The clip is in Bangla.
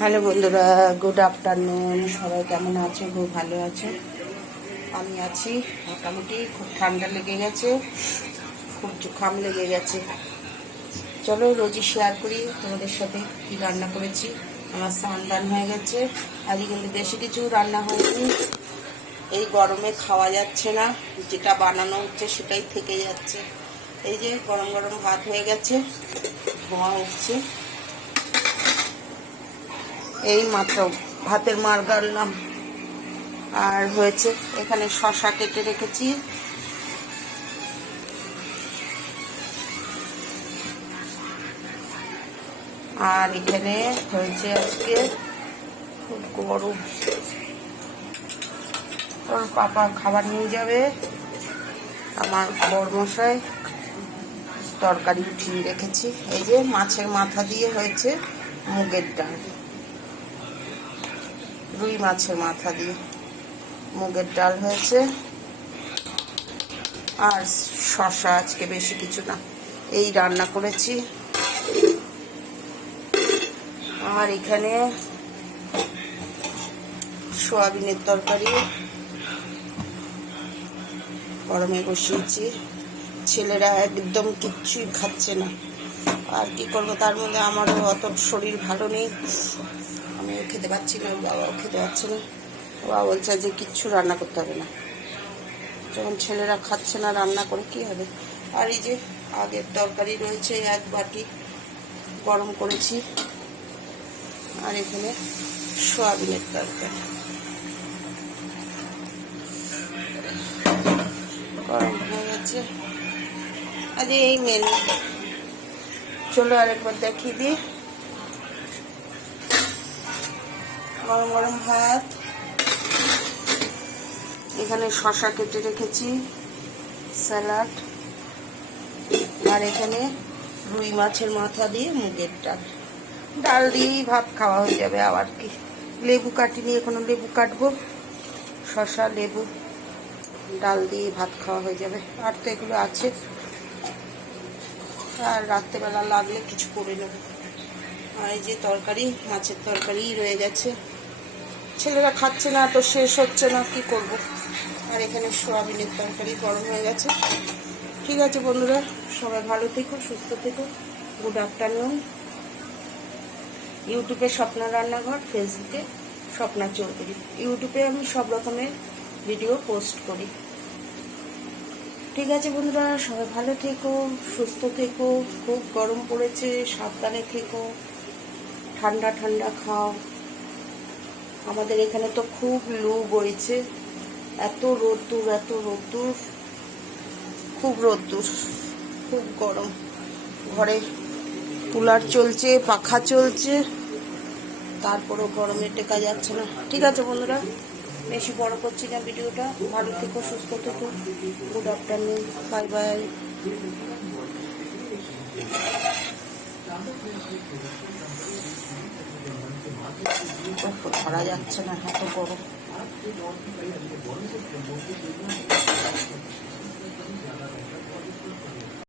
হ্যালো বন্ধুরা, গুড আফটারনুন। সবাই কেমন আছে? খুব ভালো আছে। আমি আছি মোটামুটি। খুব ঠান্ডা লেগে গেছে, খুব জুখাম লেগে গেছে। চলো রোজই শেয়ার করি তোমাদের সাথে কি রান্না করেছি। আমার স্নান হয়ে গেছে। আজকে কিন্তু বেশি কিছু রান্না হয়নি। এই গরমে খাওয়া যাচ্ছে না, যেটা বানানো হচ্ছে সেটাই থেকে যাচ্ছে। এই যে গরম গরম ভাত হয়ে গেছে, ধোঁয়া উঠছে। এই মাত্র ভাতের মার গাড়লাম। আর হয়েছে এখানে শসা কেটে রেখেছি, আর এখানে হয়েছে আজকে খুব গরম। ওর পাপা খাবার নিয়ে যাবে, আমার বড়মশাই তরকারি উঠিয়ে রেখেছি। এই যে মাছের মাথা দিয়ে হয়েছে মুগের ডাল, রুই মাছের মাথা দিয়ে মুগের ডাল হয়েছে। আর শসা, আজকে বেশি কিছু না, এই রান্না করেছি। আর এখানে সোয়াবিনের তরকারি গরমে বসিয়েছি। ছেলেরা একদম কিচ্ছুই খাচ্ছে না, আর কি করবো। তার মধ্যে আমারও অত শরীর ভালো নেই, আমিও খেতে পাচ্ছি না, ওর বাবাও খেতে পাচ্ছে না। বাবা বলছে যে কিচ্ছু রান্না করতে হবে না। যখন ছেলেরা খাচ্ছে না, রান্না করে কি হবে। আর এই যে আগের তরকারি রয়েছে, এক বাটি গরম করেছি। আর এখানে সোয়াবিনের তরকারি গরম হয়ে গেছে। আজ এই মেনু। চলো আরেকবার দেখিয়ে দিই। গরম গরম ভাত, এখানে শসা কেটে রেখেছি, স্যালাড, আর এখানে রুই মাছের মাথা দিয়ে মুগের ডাল। ডাল দিয়েই ভাত খাওয়া হয়ে যাবে। আবার কি, লেবু কাটিনি এখনো, লেবু কাটবো। শসা, লেবু, ডাল দিয়ে ভাত খাওয়া হয়ে যাবে। আর তো এগুলো আছে, আর রাত্রেবেলা লাগলে কিছু করে নেব। আর এই যে তরকারি, মাছের তরকারি রয়ে গেছে। ছেলেরা খাচ্ছে না তো, শেষ হচ্ছে না, কি করব। আর এখানে সোয়াবিনের তরকারি গরম হয়ে গেছে। ঠিক আছে বন্ধুরা, সবাই ভালো থেকো, সুস্থ থেকো। Good afternoon. ইউটিউবে স্বপ্না রান্নাঘর, ফেসবুকে স্বপ্না চৌধুরী। ইউটিউবে আমি সব রকমের ভিডিও পোস্ট করি। ঠিক আছে বন্ধুরা, সবাই ভালো থেকো, সুস্থ থেকো। খুব গরম পড়েছে, সাবধানে থেকো, ঠান্ডা ঠান্ডা খাও। আমাদের এখানে তো খুব লু বইছে, এত রোদ্দুর, এত রোদ্দুর, খুব রোদ্দুর, খুব গরম। ঘরে কুলার চলছে, পাখা চলছে, তারপরেও গরমে টেকা যাচ্ছে না। ঠিক আছে বন্ধুরা, বেশি বড় করছি না ভিডিওটা। ভালো থেকো, সুস্থ থেকো। Good afternoon, bye bye. ধরা যাচ্ছে না, এত গরম।